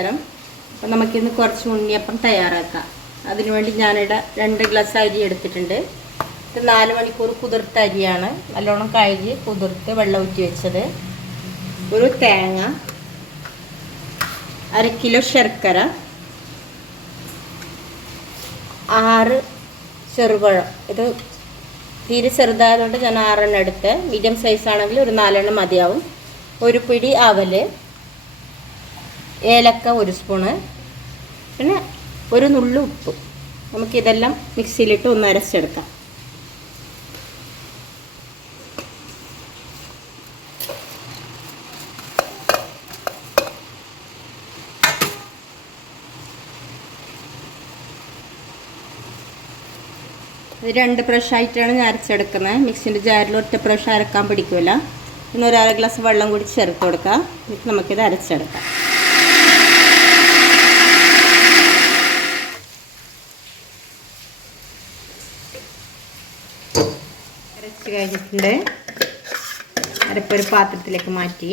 നമസ്കാരം. അപ്പോൾ നമുക്കിന്ന് കുറച്ച് ഉണ്ണിയപ്പം തയ്യാറാക്കാം. അതിനുവേണ്ടി ഞാനിവിടെ 2 ഗ്ലാസ് അരി എടുത്തിട്ടുണ്ട്. ഇത് 4 മണിക്കൂർ കുതിർത്ത അരിയാണ്. നല്ലോണം കഴുകി കുതിർത്ത് വെള്ളം ഊറ്റി വെച്ചത്. ഒരു തേങ്ങ, 1/2 കിലോ ശർക്കര, 6 ചെറുപഴം. ഇത് തീരെ ചെറുതായതുകൊണ്ട് ഞാൻ 6 എണ്ണം എടുത്ത്. മീഡിയം സൈസ് ആണെങ്കിൽ ഒരു 4 എണ്ണം മതിയാവും. ഒരു പിടി അവല്, ഏലക്ക 1 സ്പൂണ്, പിന്നെ ഒരു നുള്ളു ഉപ്പ്. നമുക്കിതെല്ലാം മിക്സിയിലിട്ട് ഒന്ന് അരച്ചെടുക്കാം. ഇത് 2 പ്രാവശ്യമായിട്ടാണ് ഞാൻ അരച്ചെടുക്കുന്നത്. മിക്സിൻ്റെ ജാറിൽ ഒറ്റ പ്രാവശ്യം അരക്കാൻ പിടിക്കില്ല. പിന്നെ ഒരു 1/2 ഗ്ലാസ് വെള്ളം കൂടി ചേർത്ത് കൊടുക്കാം. എന്നിട്ട് നമുക്കിത് അരച്ചെടുക്കാം. അരച്ച് കഴിഞ്ഞിട്ടുണ്ട്. അരപ്പൊരു പാത്രത്തിലേക്ക് മാറ്റി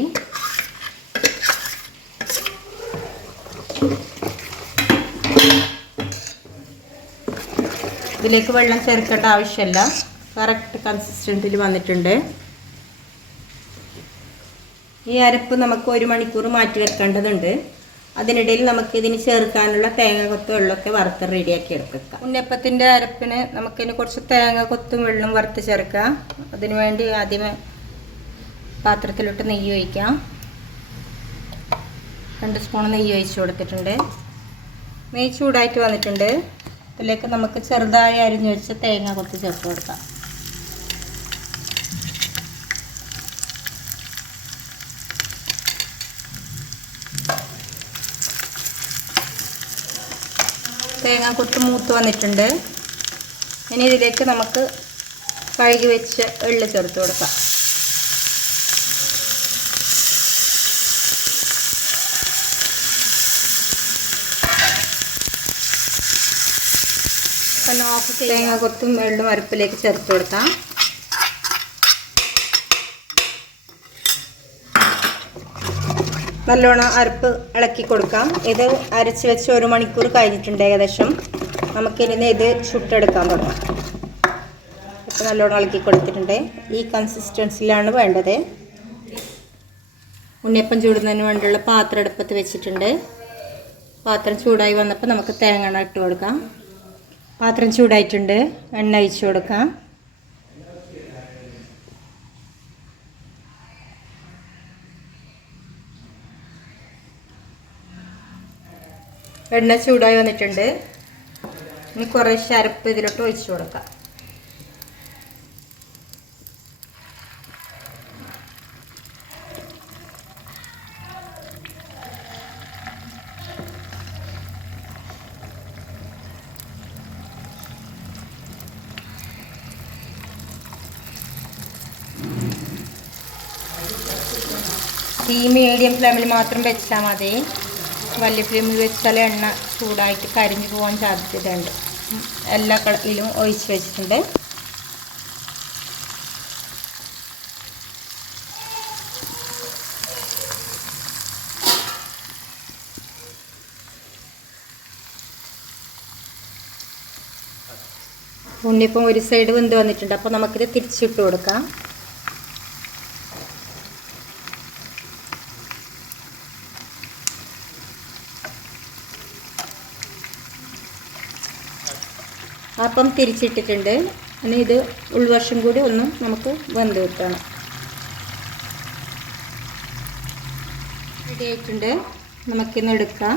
ഇതിലേക്ക് വെള്ളം ചേർക്കേണ്ട ആവശ്യമില്ല. കറക്റ്റ് കൺസിസ്റ്റൻസിൽ വന്നിട്ടുണ്ട്. ഈ അരപ്പ് നമുക്ക് 1 മണിക്കൂർ മാറ്റി വെക്കേണ്ടതുണ്ട്. അതിനിടയിൽ നമുക്ക് ഇതിന് ചേർക്കാനുള്ള തേങ്ങ കൊത്തും വെള്ളമൊക്കെ വറുത്ത് റെഡിയാക്കി എടുക്കാം. ഉണ്ണിയപ്പത്തിൻ്റെ അരപ്പിന് നമുക്കിന് കുറച്ച് തേങ്ങ കൊത്തും വെള്ളം വറുത്ത് ചേർക്കാം. അതിനുവേണ്ടി ആദ്യമേ പാത്രത്തിലോട്ട് നെയ്യ് ഒഴിക്കാം. 2 സ്പൂൺ നെയ്യ് ഒഴിച്ച് കൊടുത്തിട്ടുണ്ട്. നെയ്യ് ചൂടായിട്ട് വന്നിട്ടുണ്ട്. ഇതിലേക്ക് നമുക്ക് ചെറുതായി അരിഞ്ഞു വെച്ച് തേങ്ങ കൊത്ത് ചേർത്ത് കൊടുക്കാം. തേങ്ങ കൊത്ത് മൂത്ത് വന്നിട്ടുണ്ട്. ഇനി ഇതിലേക്ക് നമുക്ക് കഴുകി വെച്ച് എള്ള് ചേർത്ത് കൊടുക്കാം. തേങ്ങ കൊത്തും എള്ളും അരപ്പിലേക്ക് ചേർത്ത് കൊടുക്കാം. നല്ലോണം അരപ്പ് ഇളക്കി കൊടുക്കാം. ഇത് അരച്ച് വെച്ച് 1 മണിക്കൂർ കഴിഞ്ഞിട്ടുണ്ട് ഏകദേശം. നമുക്കിനി ഇത് ചുട്ടെടുക്കാൻ തുടങ്ങാം. ഇപ്പോൾ നല്ലോണം ഇളക്കി കൊടുത്തിട്ടുണ്ട്. ഈ കൺസിസ്റ്റൻസിലാണ് വേണ്ടത്. ഉണ്ണിയപ്പം ചൂടുന്നതിന് വേണ്ടിയുള്ള പാത്രം അടുപ്പത്ത് വെച്ചിട്ടുണ്ട്. പാത്രം ചൂടായി വന്നപ്പോൾ നമുക്ക് തേങ്ങ ഇട്ട് കൊടുക്കാം. പാത്രം ചൂടായിട്ടുണ്ട്. എണ്ണ ഒഴിച്ച് കൊടുക്കാം. എണ്ണ ചൂടായി വന്നിട്ടുണ്ട്. ഇനി കുറേശ്ശെ അരപ്പ് ഇതിലോട്ട് ഒഴിച്ച് കൊടുക്കാം. ഈ മീഡിയം ഫ്ലെയിമിൽ മാത്രം വെച്ചാൽ മതി. വലിയ ഫ്ലെയിമിൽ വെച്ചാൽ എണ്ണ ചൂടായിട്ട് കരിഞ്ഞു പോകാൻ സാധ്യതയുണ്ട്. എല്ലാ കടയിലും ഒഴിച്ച് വെച്ചിട്ടുണ്ട്. ഉണ്ണിയപ്പം ഒരു സൈഡ് വെന്ത് വന്നിട്ടുണ്ട്. അപ്പോൾ നമുക്കിത് തിരിച്ചിട്ട് കൊടുക്കാം. അപ്പം തിരിച്ചിട്ടിട്ടുണ്ട്. ഇനി ഇത് ഉൾവശം കൂടി ഒന്ന് നമുക്ക് വെന്ത് കിട്ടണം. റെഡി ആയിട്ടുണ്ട്. നമുക്കിന്ന് എടുക്കാം.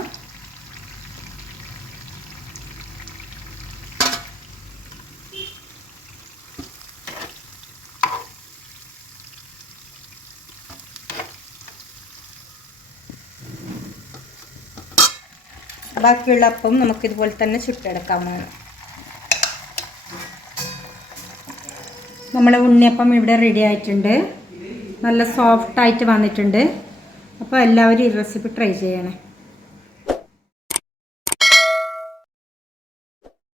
ബാക്കിയുള്ള അപ്പം നമുക്കിതുപോലെ തന്നെ ചുട്ടെടുക്കാവുന്നതാണ്. നമ്മുടെ ഉണ്ണിയപ്പം ഇവിടെ റെഡി ആയിട്ടുണ്ട്. നല്ല സോഫ്റ്റായിട്ട് വന്നിട്ടുണ്ട്. അപ്പോൾ എല്ലാവരും ഈ റെസിപ്പി ട്രൈ ചെയ്യണേ.